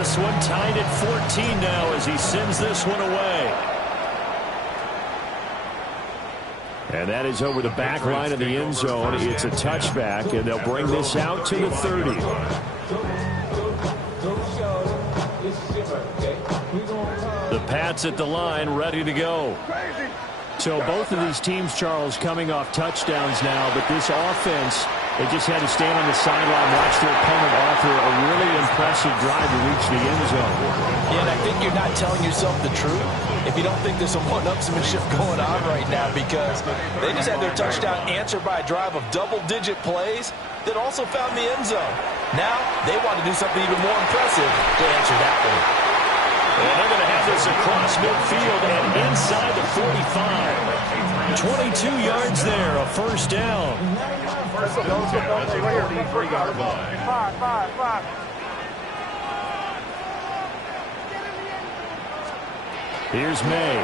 This one tied at 14 now as he sends this one away. And that is over the back line of the end zone. It's a touchback, and they'll bring this out to the 30. The Pats at the line, ready to go. So both of these teams, Charles, coming off touchdowns now, but this offense, they just had to stand on the sideline, watch their opponent offer a really impressive drive to reach the end zone. Yeah, and I think you're not telling yourself the truth if you don't think there's some one-upsmanship going on right now, because they just had their touchdown answered by a drive of double-digit plays that also found the end zone. Now they want to do something even more impressive to answer that one. And they're going to have this across midfield and inside the 45. 22 yards there, a first down. Here's May.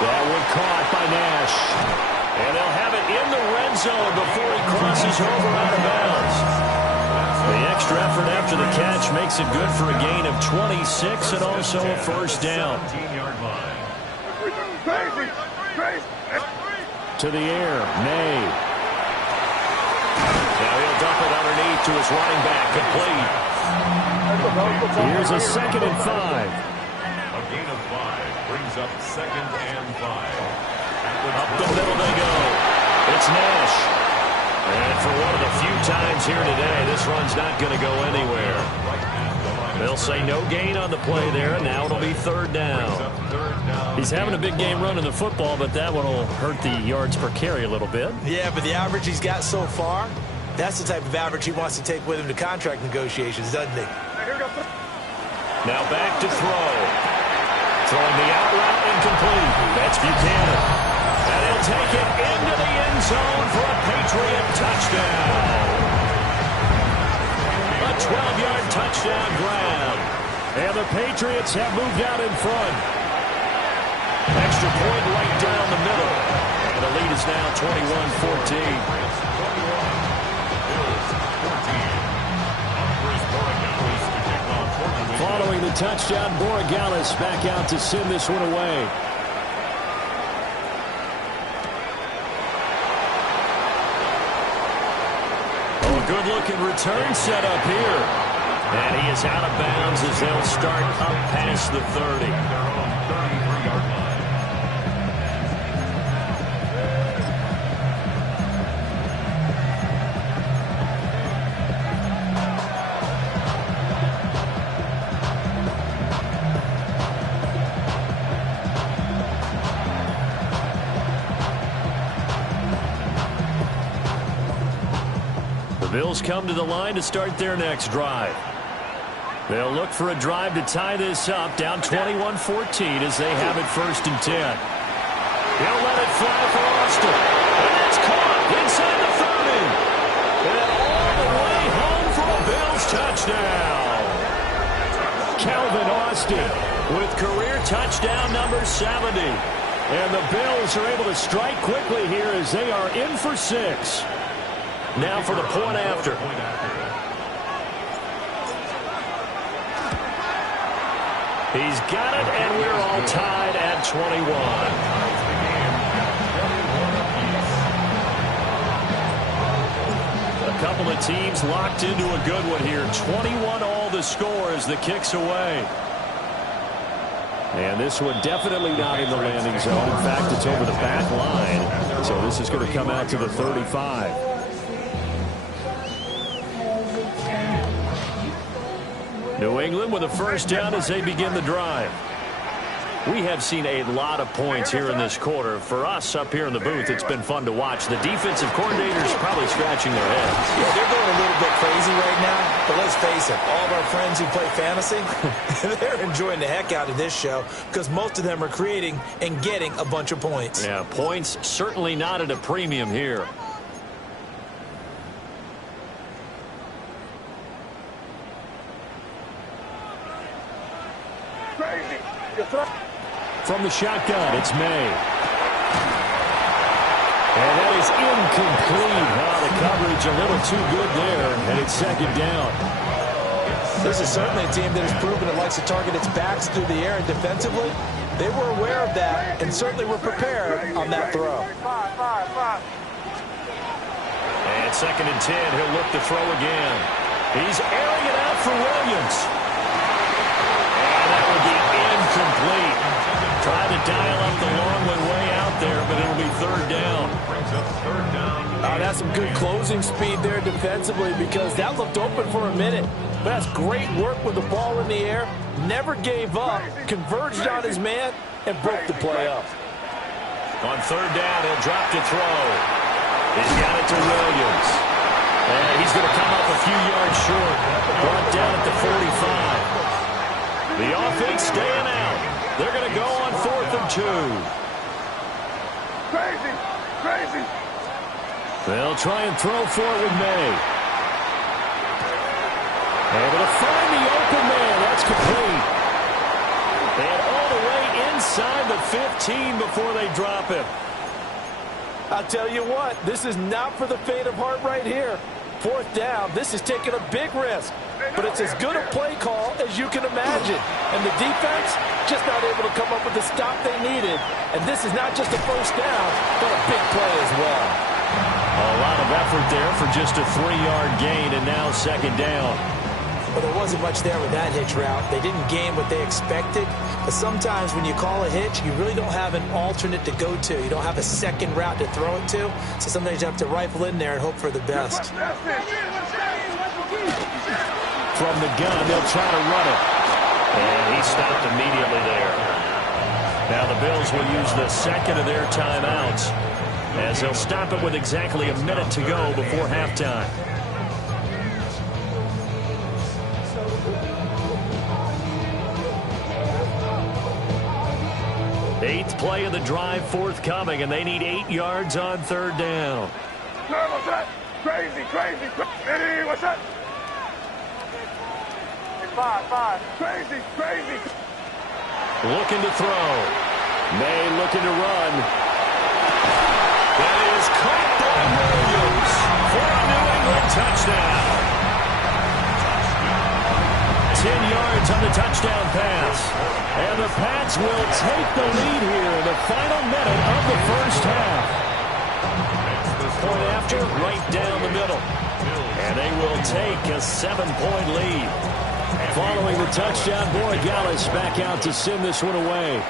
That one caught by Nash. And they'll have it in the red zone before he crosses over out of bounds. The extra effort after the catch makes it good for a gain of 26 and also a first down. To the air, May. Now he'll dump it underneath to his running back, complete. Here's a 2nd and 5. A gain of 5 brings up 2nd and 5. Up the middle they go. It's Nash. And for one of the few times here today, this run's not going to go anywhere. They'll say no gain on the play there, and now it'll be 3rd down. He's having a big game running the football, but that one will hurt the yards per carry a little bit. Yeah, but the average he's got so far, that's the type of average he wants to take with him to contract negotiations, doesn't he? Now back to throw. Throwing the out route incomplete. That's Buchanan. And he'll take it into the end zone for a Patriot touchdown. A 12-yard touchdown grab. And the Patriots have moved out in front. Extra point right down the middle. And the lead is now 21-14. Following the touchdown, Borregales back out to send this one away. Good-looking return set up here. And he is out of bounds as they'll start up past the 30. Bills come to the line to start their next drive. They'll look for a drive to tie this up, down 21-14 as they have it 1st and 10. He'll let it fly for Austin. And it's caught inside the 30. And all the way home for a Bills touchdown. Calvin Austin with career touchdown number 70. And the Bills are able to strike quickly here as they are in for 6. Now for the point after. He's got it, and we're all tied at 21. A couple of teams locked into a good one here. 21 all the score as the kick's away. And this one definitely not in the landing zone. In fact, it's over the back line. So this is going to come out to the 35. New England with a first down as they begin the drive. We have seen a lot of points here in this quarter. For us up here in the booth, it's been fun to watch. The defensive coordinators probably scratching their heads. Yeah, they're going a little bit crazy right now. But let's face it, all of our friends who play fantasy, they're enjoying the heck out of this show because most of them are creating and getting a bunch of points. Yeah, points certainly not at a premium here. From the shotgun, it's May. And that is incomplete. The coverage a little too good there, and it's second down. This is certainly a team that has proven it likes to target its backs through the air, and defensively, they were aware of that and certainly were prepared on that throw. And second and 10, he'll look to throw again. He's airing it out for Williams. And that would be incomplete. Tried to dial up the long way out there, but it'll be third down. Brings up third down. That's some good closing speed there defensively, because that looked open for a minute. But that's great work with the ball in the air. Never gave up, converged on his man, and broke the play up. On third down, he'll drop to throw. He's got it to Williams. And he's going to come up a few yards short. Brought down at the 45. The offense staying out. They're going to go on 4th and 2. Crazy. They'll try and throw for it with May. Able to find the open man. That's complete. And all the way inside the 15 before they drop him. I'll tell you what, this is not for the faint of heart right here. 4th down, this is taking a big risk. But it's as good a play call as you can imagine. And the defense just not able to come up with the stop they needed. And this is not just a first down, but a big play as well. A lot of effort there for just a 3-yard gain, and now second down. Well, there wasn't much there with that hitch route. They didn't gain what they expected. But sometimes when you call a hitch, you really don't have an alternate to go to. You don't have a second route to throw it to. So sometimes you have to rifle in there and hope for the best. From the gun, they'll try to run it. And he stopped immediately there. Now the Bills will use the second of their timeouts, as they'll stop it with exactly a minute to go before halftime. Eighth play of the drive forthcoming, and they need 8 yards on third down. What's that? Crazy. Eddie, what's that? 5. Crazy. Looking to throw. May looking to run. That is caught by Williams for a New England touchdown. 10 yards on the touchdown pass. And the Pats will take the lead here in the final minute of the first half. Point after, right down the middle. And they will take a 7-point lead. Following the touchdown, Borregales back out to send this one away.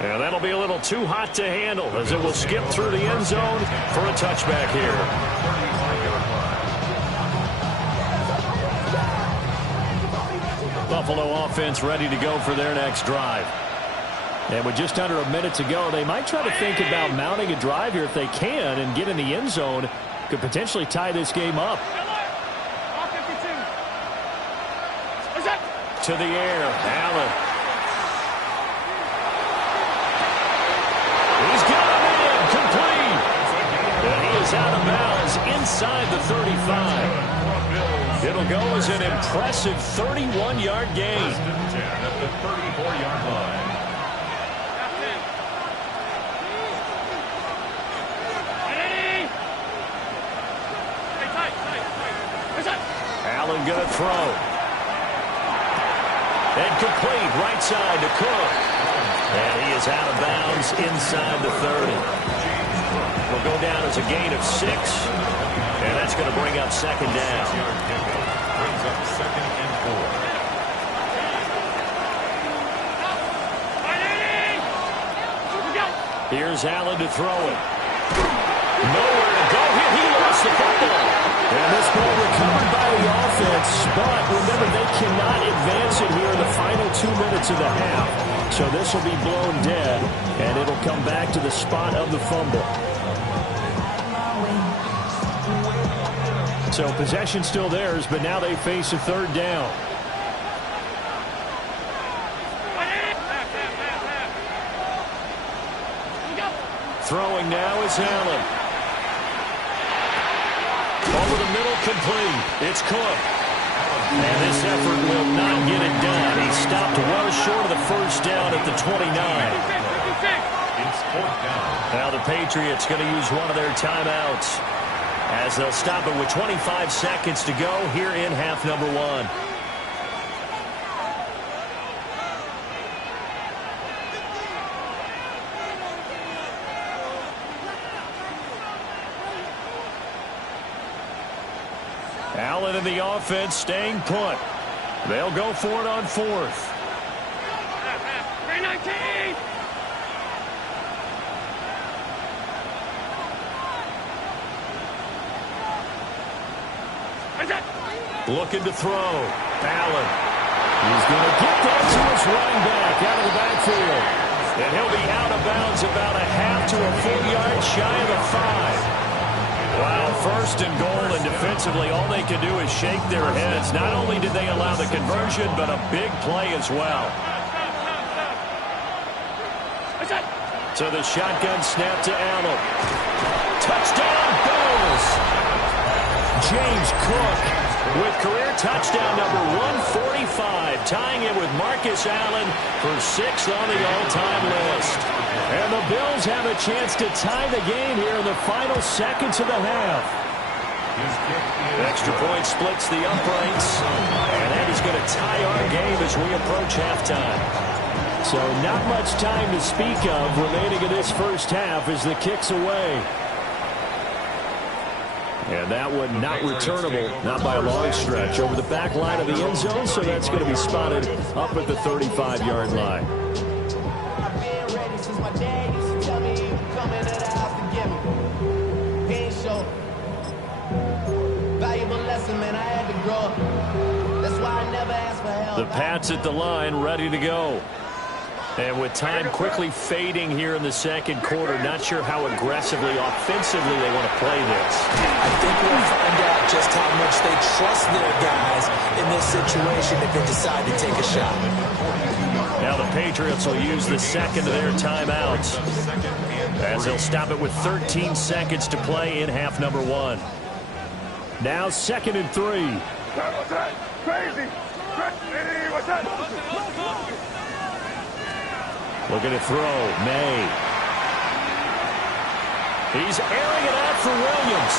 And that'll be a little too hot to handle, as it will skip through the end zone for a touchback here. Buffalo offense ready to go for their next drive. And with just under a minute to go, they might try to think about mounting a drive here if they can and get in the end zone. Could potentially tie this game up. To the air, Allen. He's got him in, complete. And he is out of bounds inside the 35. It'll go as an impressive 31-yard gain. At the 34-yard line. Allen gonna throw. And complete, right side to Cook. And he is out of bounds inside the 30. Will go down as a gain of 6. And that's going to bring up second down. Brings up second and 4. Here's Allen to throw it. Nowhere to go here. He lost the football. And this ball recovered by the offense. But remember, they cannot advance it here in the final 2 minutes of the half. So this will be blown dead. And it'll come back to the spot of the fumble. So possession still theirs, but now they face a third down. Throwing now is Allen. Over the middle, complete. It's Cook. And this effort will not get it done. He stopped well short of the first down at the 29. It's 4th down. Now the Patriots going to use one of their timeouts as they'll stop it with 25 seconds to go here in half number 1. Allen in the offense staying put. They'll go for it on 4th. 319! Looking to throw. Allen. He's going to get that to his running back out of the backfield. And he'll be out of bounds about a half to a full yard shy of the 5. Wow, 1st and goal, and defensively all they can do is shake their heads. Not only did they allow the conversion, but a big play as well. So the shotgun snap to Allen. Touchdown, Bills! James Cook with career touchdown number 145, tying it with Marcus Allen for 6th on the all-time list. And the Bills have a chance to tie the game here in the final seconds of the half. Extra point splits the uprights, and that is going to tie our game as we approach halftime. So not much time to speak of remaining in this first half as the kick's away. And that one not returnable, not by a long stretch, over the back line of the end zone, so that's going to be spotted up at the 35-yard line. The Pats at the line, ready to go. And with time quickly fading here in the second quarter, not sure how aggressively, offensively they want to play this. I think we'll find out just how much they trust their guys in this situation if they decide to take a shot. Now the Patriots will use the second of their timeouts as they'll stop it with 13 seconds to play in half number 1. Now 2nd and 3. What's that? Crazy! What's that? Looking to throw. May. He's airing it out for Williams.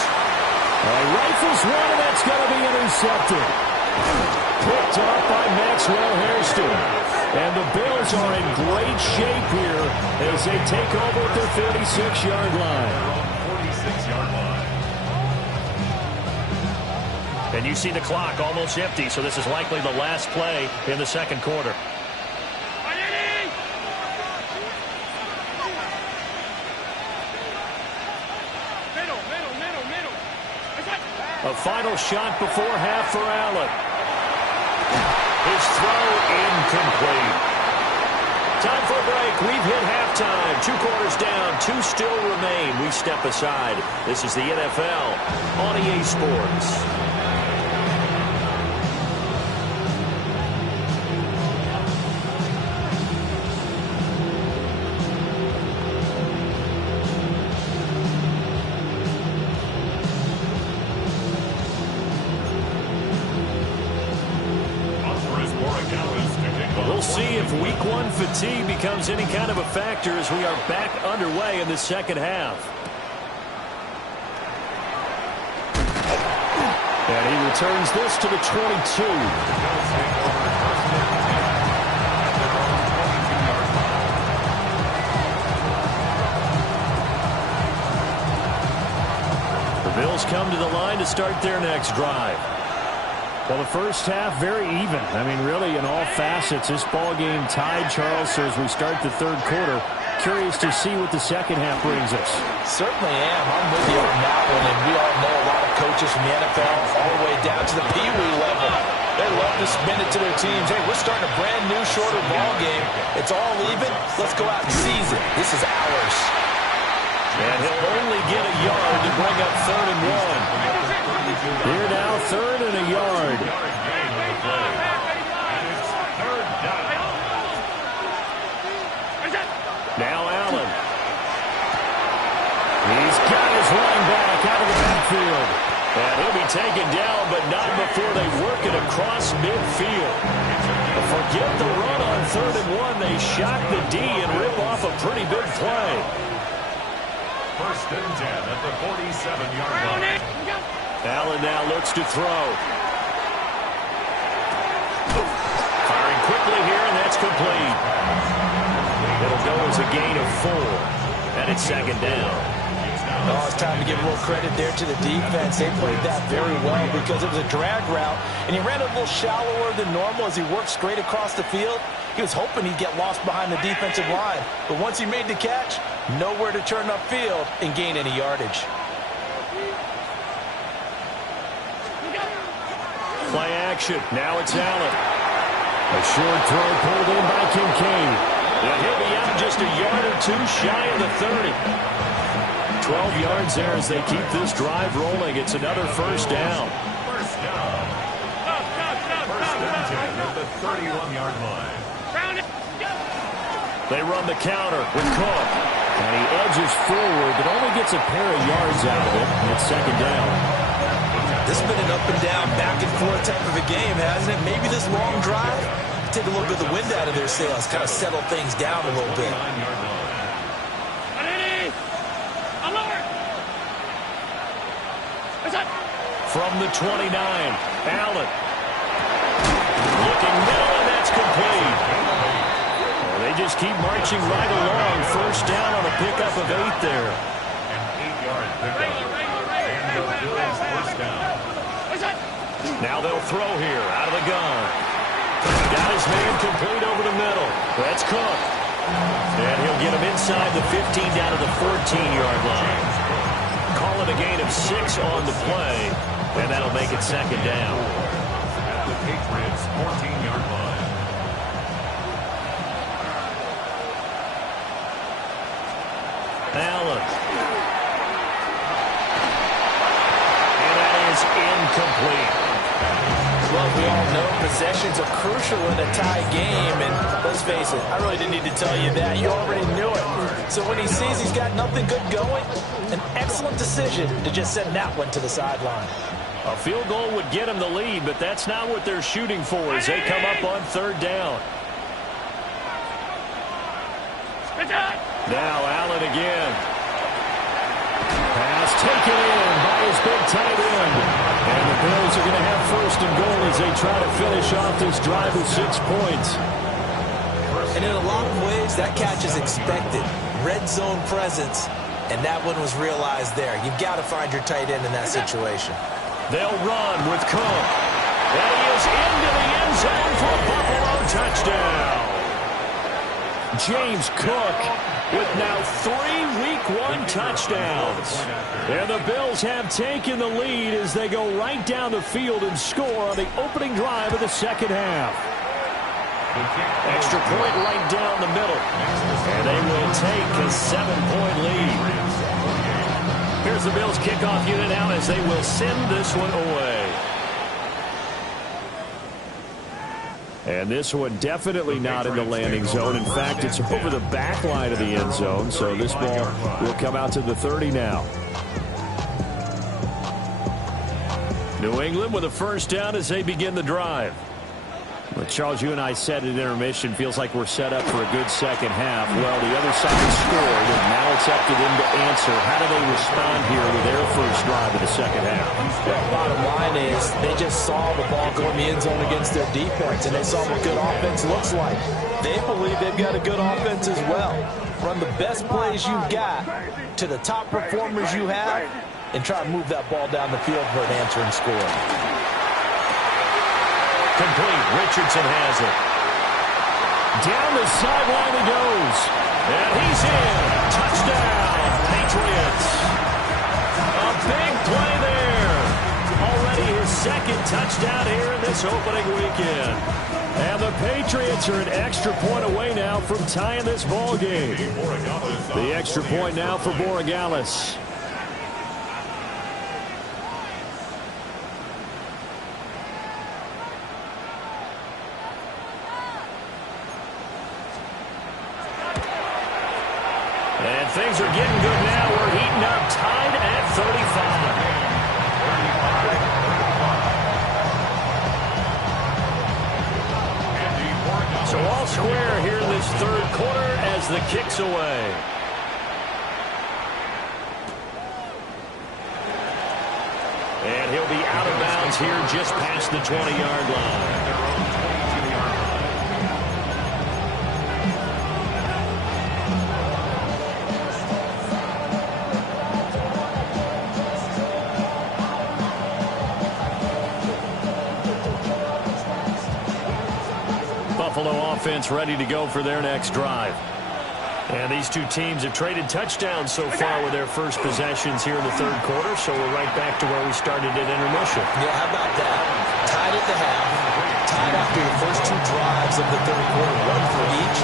Rifles one, and that's going to be intercepted. Picked up by Maxwell Hairston. And the Bills are in great shape here as they take over at their 36-yard line. 46-yard line. And you see the clock almost empty, so this is likely the last play in the second quarter. A final shot before half for Allen. His throw incomplete. Time for a break. We've hit halftime. 2 quarters down. 2 still remain. We step aside. This is the NFL on EA Sports. We'll see if week 1 fatigue becomes any kind of a factor as we are back underway in the second half. And he returns this to the 22. The Bills come to the line to start their next drive. Well, the first half, very even. I mean, really, in all facets, this ball game tied, Charles. So as we start the third quarter, curious to see what the second half brings us. Certainly am. I'm with you on that one. And we all know a lot of coaches from the NFL all the way down to the Pee Wee level. They love to spin it to their teams. Hey, we're starting a brand new, shorter ball game. It's all even. Let's go out and seize it. This is ours. And he'll only get a yard to bring up 3rd and 1. Here now, 3rd and a yard. Now Allen. He's got his running back out of the backfield. And he'll be taken down, but not before they work it across midfield. Forget the run on 3rd and 1. They shock the D and rip off a pretty big play. 1st and 10 at the 47-yard line. Allen now looks to throw. Firing quickly here, and that's complete. It'll go as a gain of 4, and it's 2nd down. Oh, it's time to give a little credit there to the defense. They played that very well because it was a drag route, and he ran a little shallower than normal as he worked straight across the field. He was hoping he'd get lost behind the defensive line, but once he made the catch, nowhere to turn upfield and gain any yardage. Play action. Now it's Allen. A short throw pulled in by Kincaid. And he'll be out just a yard or 2 shy of the 30. 12 yards there as they keep this drive rolling. It's another 1st down. 1st down. 1st and 10 at the 31-yard line. They run the counter with Cook. And he edges forward, but only gets a pair of yards out of it. And it's 2nd down. This has been an up and down, back and forth type of a game, hasn't it? Maybe this long drive, take a little bit of the wind out of their sails, kind of settle things down a little bit. From the 29, Allen. Looking middle, and that's complete. Well, they just keep marching right along. 1st down on a pickup of 8 there. An 8-yard pickup. And the Bills 1st down. Now they'll throw here out of the gun. Got his man complete over the middle. That's Cook. And he'll get him inside the 15 down to the 14-yard line. Call it a gain of 6 on the play, and that'll make it 2nd down. At the Patriots' 14-yard line. Allen. And that is incomplete. Well, we all know possessions are crucial in a tie game, and let's face it, I really didn't need to tell you that. You already knew it. So when he sees he's got nothing good going, an excellent decision to just send that one to the sideline. A field goal would get him the lead, but that's not what they're shooting for as they come up on 3rd down. Now Allen again. Pass taken in by his big tight end. And the Bills are going to have 1st and goal as they try to finish off this drive with 6 points. And in a lot of ways, that catch is expected. Red zone presence, and that one was realized there. You've got to find your tight end in that situation. They'll run with Cook. And he is into the end zone for a Buffalo touchdown. James Cook with now 3 Week 1 touchdowns. And the Bills have taken the lead as they go right down the field and score on the opening drive of the 2nd half. Extra point right down the middle. And they will take a 7-point lead. Here's the Bills kickoff unit now as they will send this one away. And this one definitely not in the landing zone. In fact, it's over the back line of the end zone. So this ball will come out to the 30 now. New England with a 1st down as they begin the drive. Well, Charles, you and I said at intermission, feels like we're set up for a good 2nd half. Well, the other side scored, and now it's up to them to answer. How do they respond here with their 1st drive of the 2nd half? Well, bottom line is they just saw the ball go in the end zone against their defense, and they saw what good offense looks like. They believe they've got a good offense as well. Run the best plays you've got to the top performers you have, and try to move that ball down the field for an answering score. Complete. Richardson has it. Down the sideline he goes. And he's in. Touchdown, Patriots. A big play there. Already his 2nd touchdown here in this opening weekend. And the Patriots are an extra point away now from tying this ball game. The extra point now for Borregales. And things are getting good now. We're heating up, tied at 35. third quarter as the kick's away. And he'll be out of bounds here just past the 20-yard line. Buffalo offense ready to go for their next drive. And these two teams have traded touchdowns so far with their first possessions here in the third quarter, so we're right back to where we started at intermission. Yeah, how about that? Tied at the half, tied after the first two drives of the third quarter, one for each.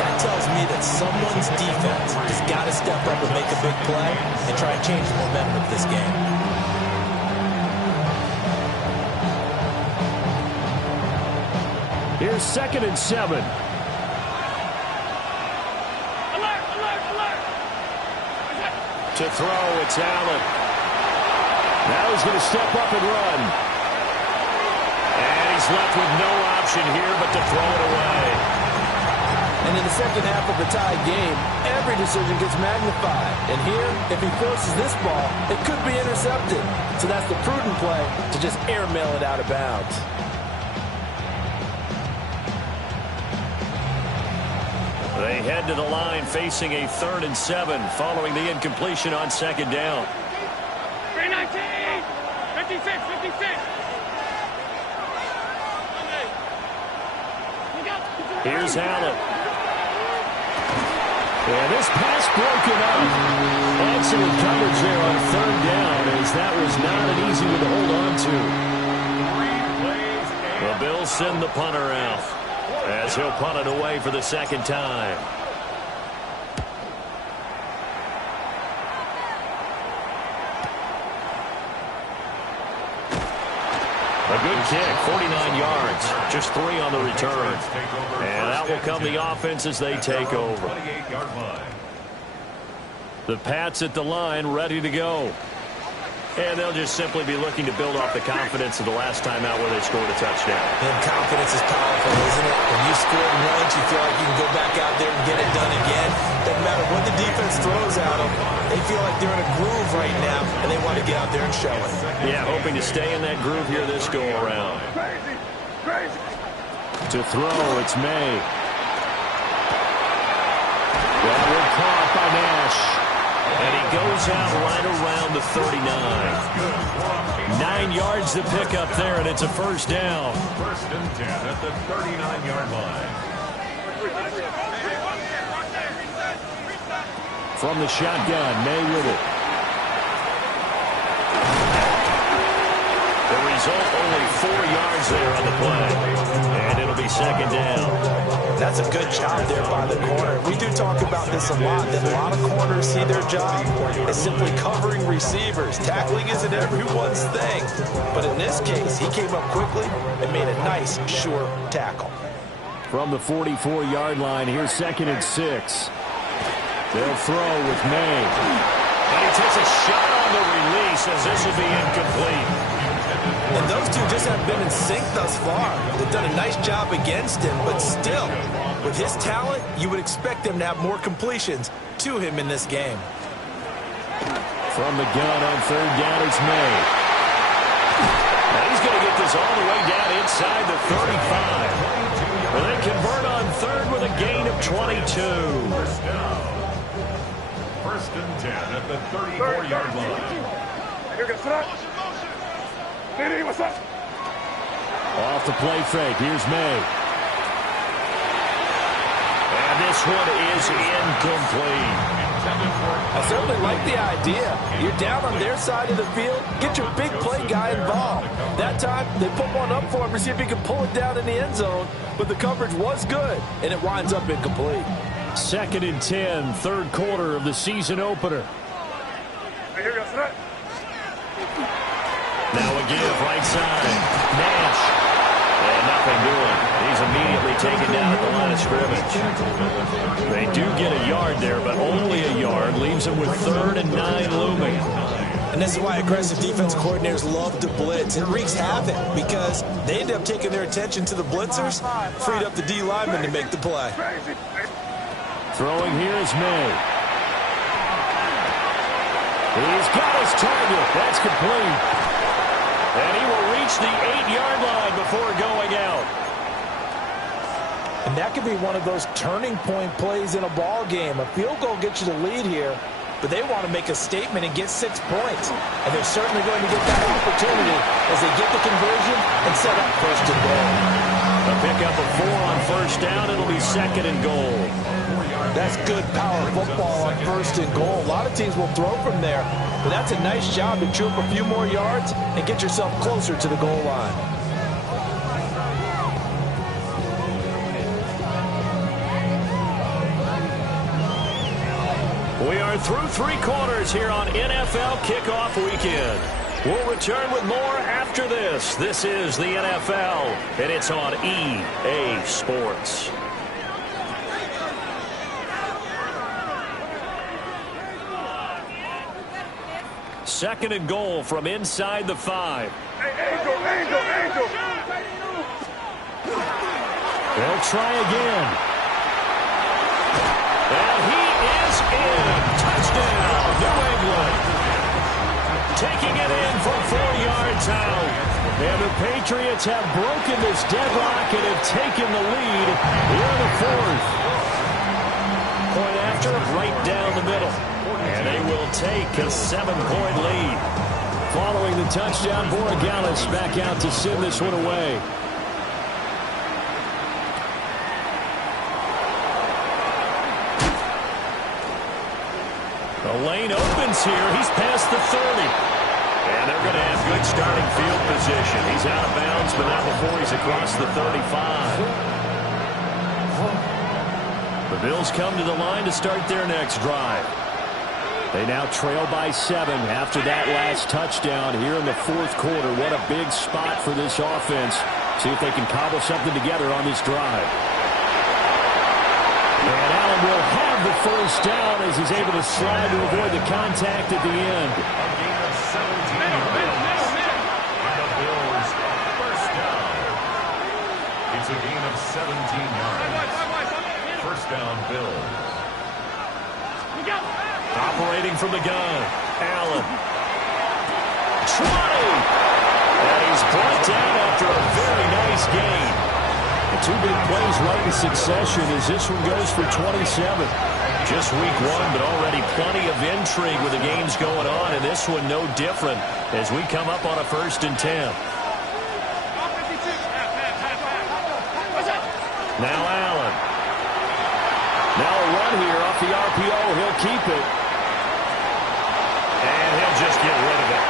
That tells me that someone's defense has got to step up and make a big play and try and change the momentum of this game. Here's 2nd and 7. To throw, it's Allen. Now he's going to step up and run. And he's left with no option here but to throw it away. And in the second half of the tied game, every decision gets magnified. And here, if he forces this ball, it could be intercepted. So that's the prudent play to just airmail it out of bounds. They head to the line facing a 3rd and 7 following the incompletion on 2nd down. 319! 56, 56! Here's Allen. And this pass broken up. Excellent coverage there on 3rd down, as that was not an easy one to hold on to. The Bills send the punter out, as he'll punt it away for the 2nd time. A good kick, 49 yards, just 3 on the return. And out will come the offense as they take over. The Pats at the line, ready to go. And they'll just simply be looking to build off the confidence of the last time out where they scored a touchdown. And confidence is powerful, isn't it? When you score once, you feel like you can go back out there and get it done again. Doesn't matter what the defense throws at them. They feel like they're in a groove right now, and they want to get out there and show it. Yeah, hoping to stay in that groove here this go-around. Crazy! Crazy! To throw, it's May. That one caught by Nash. And he goes out right around the 39. 9 yards to pick up there, and it's a 1st down. 1st and 10 at the 39-yard line. From the shotgun, May with it. The result, only 4 yards there on the play. And it'll be 2nd down. That's a good job there by the corner. We do talk about this a lot, that a lot of corners see their job as simply covering receivers. Tackling isn't everyone's thing. But in this case, he came up quickly and made a nice, sure tackle. From the 44-yard line, here's 2nd and 6. They'll throw with May. And he takes a shot on the release as this will be incomplete. And those two just have been in sync thus far. They've done a nice job against him, but still, with his talent, you would expect them to have more completions to him in this game. From the gun on 3rd down, it's May. Now he's going to get this all the way down inside the 35. Well, they convert on 3rd with a gain of 22. 1st and 10 at the 34-yard line. Here goes tonight. Diddy, what's up? Off the play fake, here's May. And this one is incomplete. I certainly like the idea. You're down on their side of the field. Get your big play guy involved. That time, they put one up for him to see if he can pull it down in the end zone. But the coverage was good, and it winds up incomplete. 2nd and 10, 3rd quarter of the season opener. Here goes tonight. Now a give, right side. Nash. And nothing doing. He's immediately taken down at the line of scrimmage. They do get a yard there, but only a yard. Leaves them with 3rd and 9 looming. And this is why aggressive defense coordinators love to blitz. It wreaks havoc because they end up taking their attention to the blitzers, freed up the D lineman to make the play. Crazy! Throwing here is May. He's got his target. That's complete. And he will reach the 8-yard line before going out. And that could be one of those turning point plays in a ball game. A field goal gets you the lead here, but they want to make a statement and get 6 points. And they're certainly going to get that opportunity as they get the conversion and set up first and goal. A pickup of 4 on first down. It'll be second and goal. That's good power football on first and goal. A lot of teams will throw from there, but that's a nice job to chew up a few more yards and get yourself closer to the goal line. We are through 3 quarters here on NFL Kickoff Weekend. We'll return with more after this. This is the NFL, and it's on EA Sports. Second and goal from inside the 5. Angel. They'll try again. And he is in. Touchdown, New England. Taking it in from 4 yards out. And the Patriots have broken this deadlock and have taken the lead here in the 4th. Point after, right down the middle. And they will take a 7-point lead. Following the touchdown, Borregales back out to send this one away. The lane opens here. He's past the 30. And they're going to have good starting field position. He's out of bounds, but not before he's across the 35. The Bills come to the line to start their next drive. They now trail by 7 after that last touchdown here in the 4th quarter. What a big spot for this offense. See if they can cobble something together on this drive. And Allen will have the first down as he's able to slide to avoid the contact at the end. A gain of 17 yards. And the Bills first down. It's a gain of 17 yards. First down, Bills. Operating from the gun, Allen. Trotting. And he's brought down after a very nice gain. The 2 big plays right in succession as this one goes for 27. Just week 1, but already plenty of intrigue with the games going on, and this one no different as we come up on a 1st and 10. Now Allen. Now a run here off the RPO. He'll keep it. And he'll just get rid of it.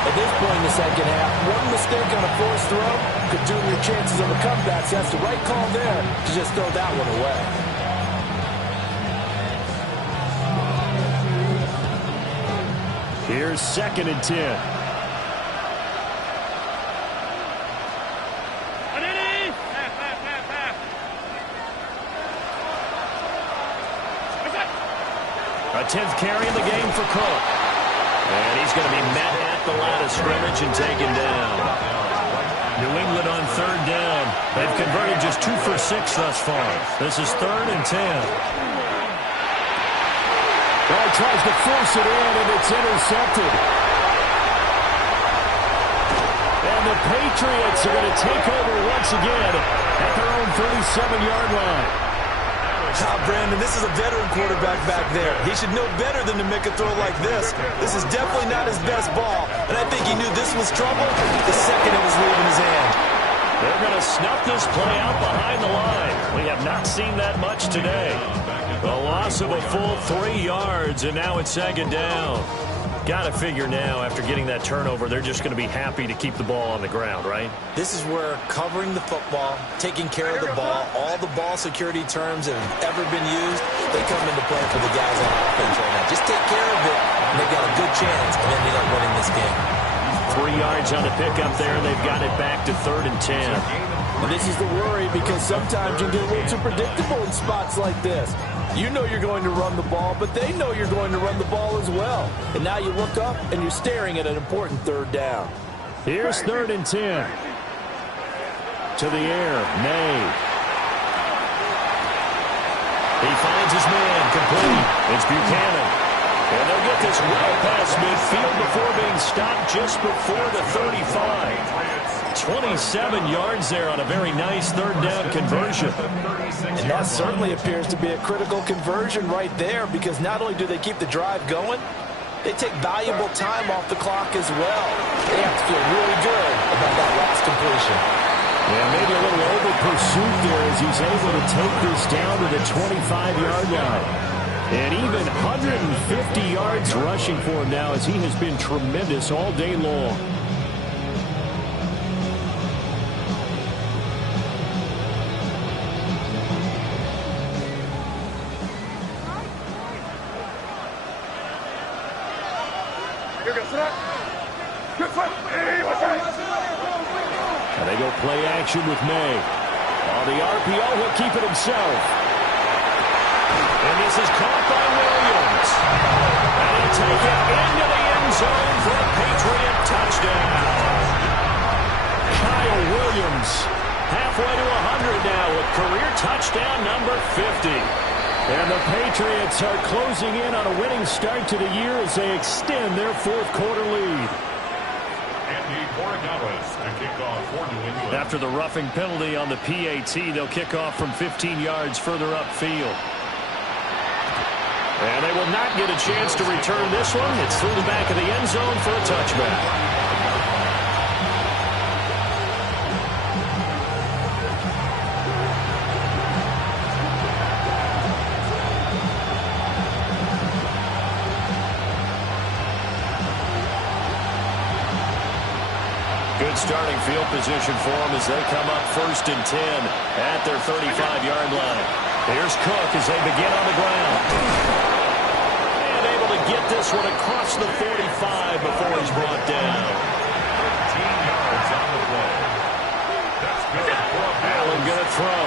At this point in the second half, one mistake on a forced throw could doom your chances of a comeback. So that's the right call there to just throw that one away. Here's 2nd and 10. A 10th carry in the game for Cook. And he's going to be met at the line of scrimmage and taken down. New England on 3rd down. They've converted just 2 for 6 thus far. This is 3rd and 10. Well, he tries to force it in, and it's intercepted. And the Patriots are going to take over once again at their own 37-yard line. Brandon, this is a veteran quarterback back there. He should know better than to make a throw like this. This is definitely not his best ball, and I think he knew this was trouble the second it was leaving his hand. They're going to snuff this play out behind the line. We have not seen that much today. The loss of a full 3 yards, and now it's 2nd down. Got to figure now, after getting that turnover, they're just going to be happy to keep the ball on the ground, right? This is where covering the football, taking care of the ball, all the ball security terms that have ever been used, they come into play for the guys on offense right now. Just take care of it, and they've got a good chance of ending up winning this game. 3 yards on the pickup there, and they've got it back to 3rd and 10. And this is the worry because sometimes you get a little too predictable in spots like this. You know you're going to run the ball, but they know you're going to run the ball as well. And now you look up and you're staring at an important 3rd down. Here's 3rd and 10. To the air, May. He finds his man, complete. It's Buchanan. And they'll get this well past midfield before being stopped just before the 35. 27 yards there on a very nice third down conversion. And that certainly appears to be a critical conversion right there, because not only do they keep the drive going, they take valuable time off the clock as well. They have to feel really good about that last completion. Yeah, maybe a little over pursuit there as he's able to take this down to the 25-yard line. And even 150 yards rushing for him now, as he has been tremendous all day long. And they go play action with May. On the RPO, he'll keep it himself. And this is caught by Williams. And he'll take it into the end zone for a Patriot touchdown. Kyle Williams, halfway to 100 now with career touchdown number 50. And the Patriots are closing in on a winning start to the year as they extend their fourth quarter lead. After the roughing penalty on the PAT, they'll kick off from 15 yards further upfield. And they will not get a chance to return this one. It's through the back of the end zone for a touchback. Good starting field position for them as they come up 1st and 10 at their 35-yard line. Here's Cook as they begin on the ground. And able to get this one across the 45 before he's brought down. 13 yards on the play. That's good. Allen going to throw.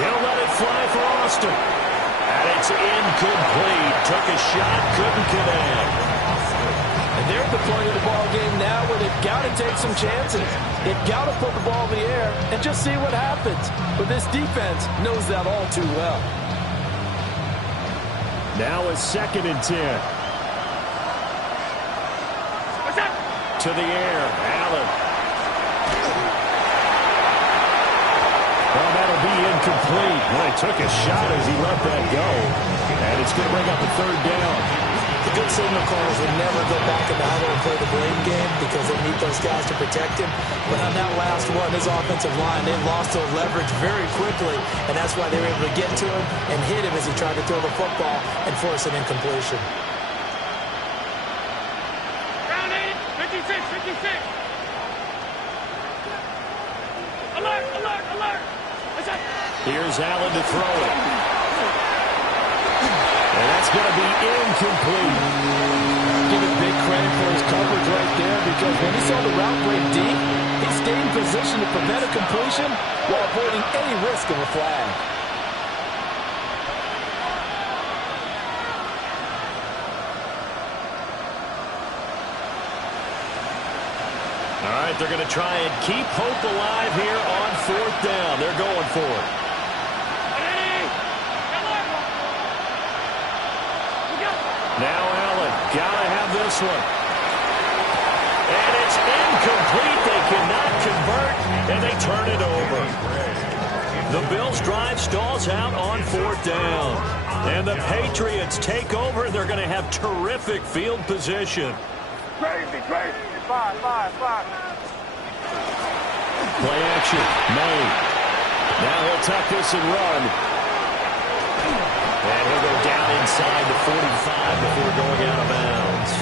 He'll let it fly for Austin. And it's incomplete. Took a shot, couldn't connect. And they're at the point of the ball game now where they've got to take some chances. They've got to put the ball in the air and just see what happens. But this defense knows that all too well. Now a 2nd and 10. To the air, Allen. Well, that'll be incomplete. Boy, took a shot as he let that go. And it's going to bring up a 3rd down. The good signal callers will never go back in the huddle and play the blame game because they need those guys to protect him. But on that last one, his offensive line, they lost their leverage very quickly, and that's why they were able to get to him and hit him as he tried to throw the football and force an incompletion. Round 80, 56, 56. Alert, alert, alert. Here's Allen to throw it. And that's going to be incomplete. Give him big credit for his coverage right there, because when he saw the route break deep, he stayed in position to prevent a completion while avoiding any risk of a flag. All right, they're going to try and keep hope alive here on 4th down. They're going for it. Now Allen, gotta have this one. And it's incomplete. They cannot convert, and they turn it over. The Bills' drive stalls out on 4th down. And the Patriots take over. They're going to have terrific field position. Crazy, crazy. 5. Play action, May. Now he'll tuck this and run. And he'll go down inside the 45 before going out of bounds.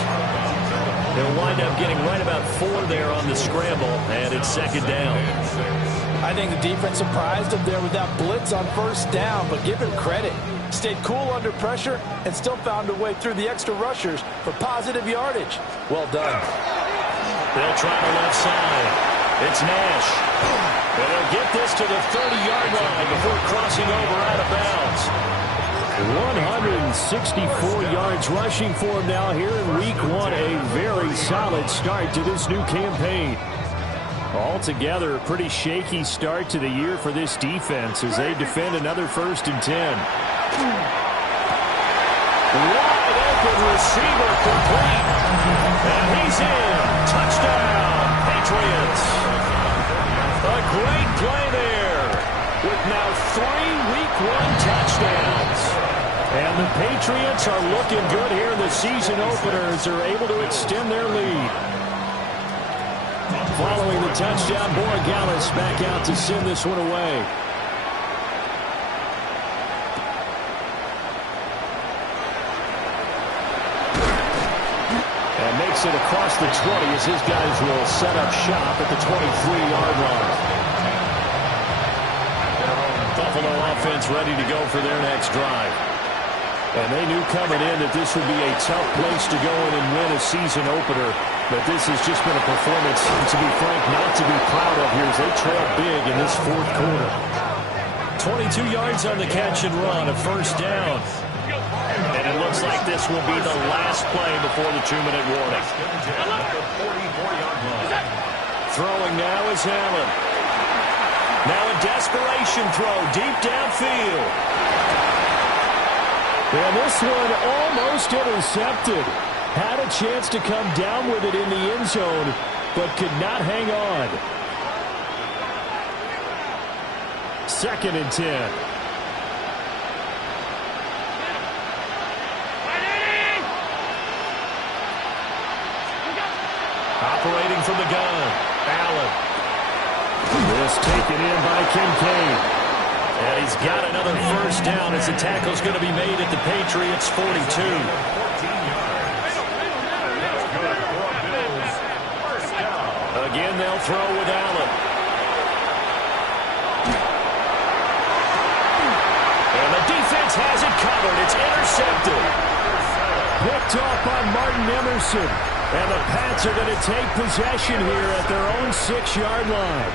They'll wind up getting right about 4 there on the scramble, and it's 2nd down. I think the defense surprised him there with that blitz on 1st down, but give him credit. Stayed cool under pressure and still found a way through the extra rushers for positive yardage. Well done. They'll try the left side. It's Nash. And they'll get this to the 30-yard line before crossing over out of bounds. 164 yards rushing for him now here in Week 1. A very solid start to this new campaign. Altogether, a pretty shaky start to the year for this defense as they defend another 1st and 10. Wide open receiver complete. And he's in. Touchdown, Patriots. A great play there with now 3 Week 1 touchdowns. And the Patriots are looking good here in the season opener as they're able to extend their lead. Following the touchdown, Borregales back out to send this one away. And makes it across the 20 as his guys will set up shop at the 23-yard line. Buffalo offense ready to go for their next drive. And they knew coming in that this would be a tough place to go in and win a season opener. But this has just been a performance, to be frank, not to be proud of here as they trail big in this 4th quarter. 22 yards on the catch and run, a 1st down. And it looks like this will be the last play before the 2-minute warning. Throwing now is Allen. Now a desperation throw deep downfield. And this one almost intercepted. Had a chance to come down with it in the end zone, but could not hang on. 2nd and 10. Operating from the gun, Allen. This taken in by Kincaid. And he's got another 1st down as the tackle's going to be made at the Patriots' 42. Again, they'll throw with Allen. And the defense has it covered. It's intercepted. Picked off by Martin Emerson. And the Pats are going to take possession here at their own 6-yard line.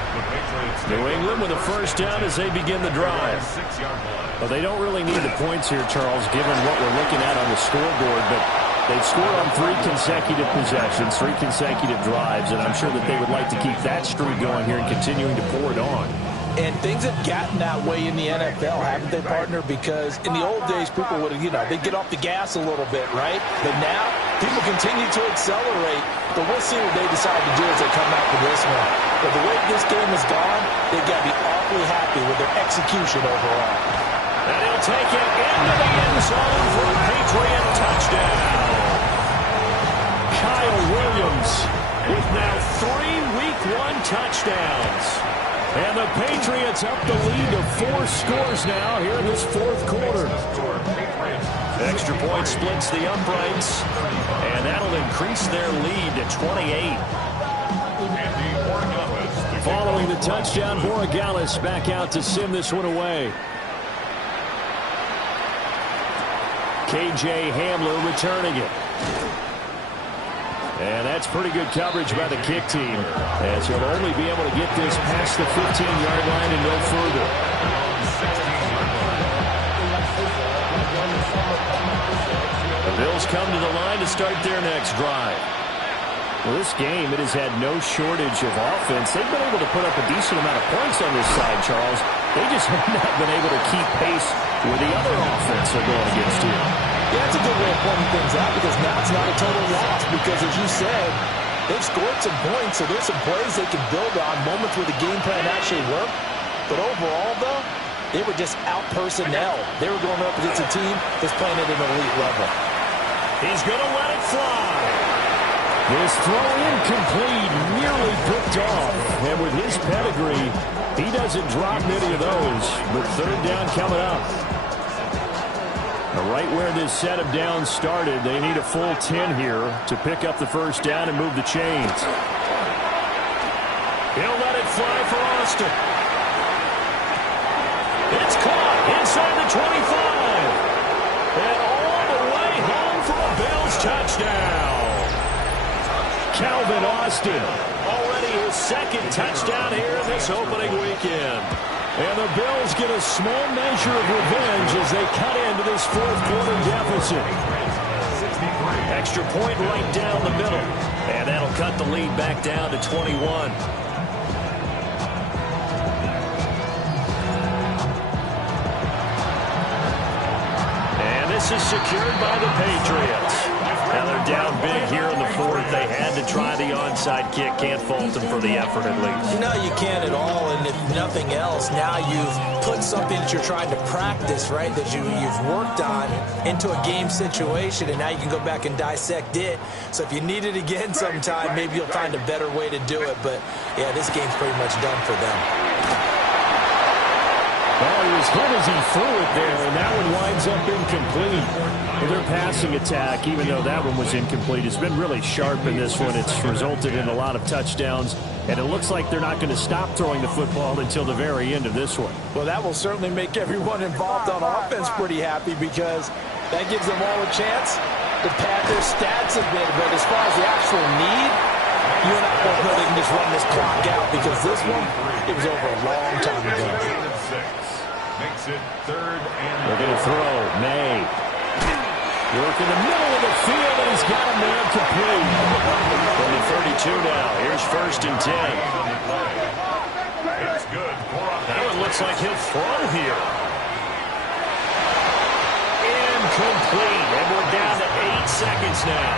New England with a 1st down as they begin the drive. Well, they don't really need the points here, Charles, given what we're looking at on the scoreboard, but they've scored on 3 consecutive possessions, 3 consecutive drives, and I'm sure that they would like to keep that streak going here and continuing to pour it on. And things have gotten that way in the NFL, haven't they, partner? Because in the old days, people would, they'd get off the gas a little bit, right? But now, people continue to accelerate. But we'll see what they decide to do as they come back with this one. But the way this game has gone, they've got to be awfully happy with their execution overall. And he'll take it into the end zone for a Patriot touchdown. Kyle Williams with now 3 Week 1 touchdowns. And the Patriots up the lead to 4 scores now here in this 4th quarter. Extra point splits the uprights, and that'll increase their lead to 28. Following the touchdown, Borregales back out to send this one away. KJ Hamler returning it. And that's pretty good coverage by the kick team, as he'll only be able to get this past the 15-yard line and no further. The Bills come to the line to start their next drive. Well, this game, it has had no shortage of offense. They've been able to put up a decent amount of points on this side, Charles. They just have not been able to keep pace with the other offense they're going against here. Yeah, that's a good way of pointing things out because now it's not a total loss because, as you said, they've scored some points, so there's some plays they can build on, moments where the game plan actually worked. But overall, though, they were just out personnel. They were going up against a team that's playing at an elite level. He's going to let it fly. This throw incomplete, nearly picked off. And with his pedigree, he doesn't drop many of those. But 3rd down coming up. Right where this set of downs started, they need a full 10 here to pick up the 1st down and move the chains. He'll let it fly for Austin. It's caught inside the 25. And all the way home for a Bills touchdown. Calvin Austin, already his 2nd touchdown here in this opening weekend. And the Bills get a small measure of revenge as they cut into this 4th quarter deficit. Extra point right down the middle. And that'll cut the lead back down to 21. this is secured by the Patriots. Now they're down big here in the fourth. They had to try the onside kick. Can't fault them for the effort at least. No, you can't at all. And if nothing else, now you've put something that you're trying to practice, right, that you've worked on into a game situation, and now you can go back and dissect it. So if you need it again sometime, maybe you'll find a better way to do it. But, yeah, this game's pretty much done for them. Well, he was hit as he threw it there, and that one winds up incomplete. Well, their passing attack, even though that one was incomplete, has been really sharp in this one. It's resulted in a lot of touchdowns, and it looks like they're not going to stop throwing the football until the very end of this one. Well, that will certainly make everyone involved on offense pretty happy because that gives them all a chance to pad their stats a bit. But as far as the actual need, you and I both know they can just run this clock out because this one, it was over a long time ago. Makes it third and they're going to throw. May. Work in the middle of the field, and he's got a man complete. From the 32 now. Here's 1st and 10. it's good. That one looks like he'll throw here. Incomplete. And we're down to 8 seconds now.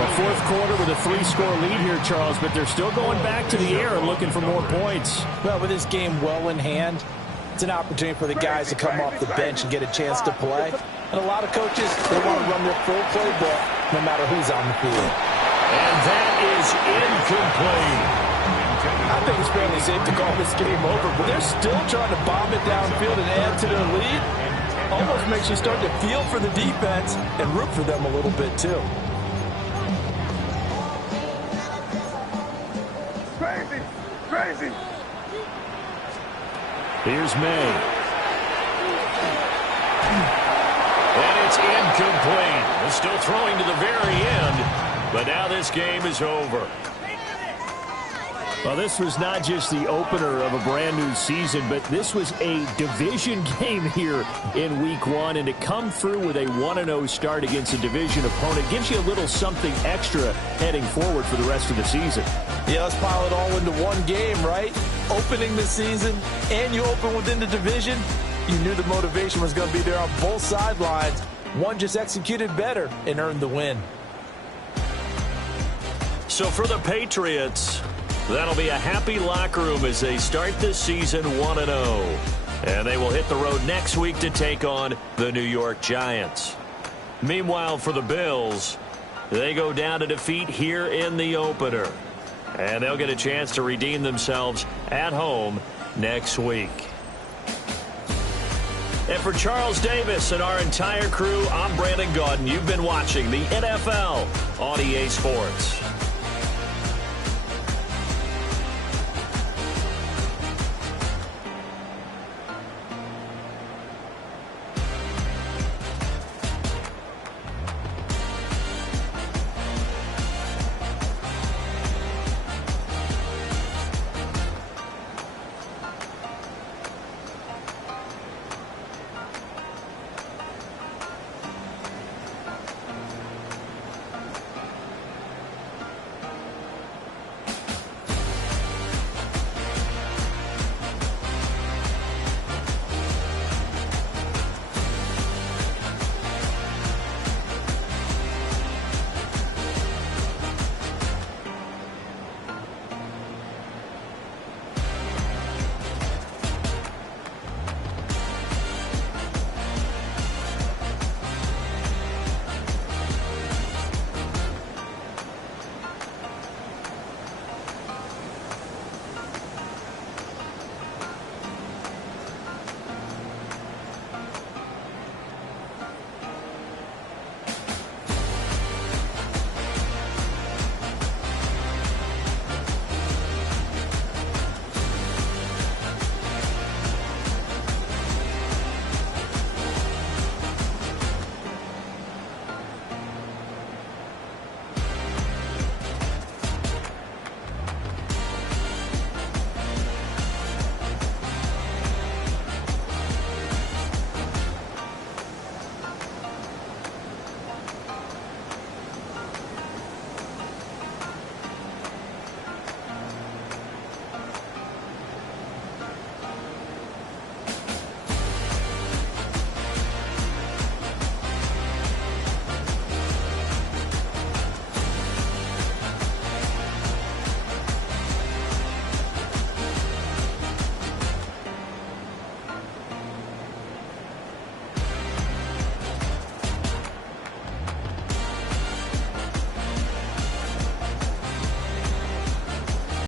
Well, fourth quarter with a 3-score lead here, Charles, but they're still going back to the air and looking for more points. Well, with this game well in hand, it's an opportunity for the guys to come off the bench and get a chance to play. And a lot of coaches, they want to run their full playbook no matter who's on the field. And that is incomplete. I think it's fairly safe to call this game over, but they're still trying to bomb it downfield and add to their lead. Almost makes you start to feel for the defense and root for them a little bit, too. Crazy, crazy. Here's May. And it's incomplete. They're still throwing to the very end, but now this game is over. Well, this was not just the opener of a brand new season, but this was a division game here in week 1, and to come through with a 1-0 start against a division opponent gives you a little something extra heading forward for the rest of the season. Yeah, let's pile it all into one game, right? Opening the season, and you open within the division. You knew the motivation was going to be there on both sidelines. One just executed better and earned the win. So for the Patriots, that'll be a happy locker room as they start this season 1-0. And they will hit the road next week to take on the New York Giants. Meanwhile, for the Bills, they go down to defeat here in the opener. And they'll get a chance to redeem themselves at home next week. And for Charles Davis and our entire crew, I'm Brandon Gaudin. You've been watching the NFL on EA Sports.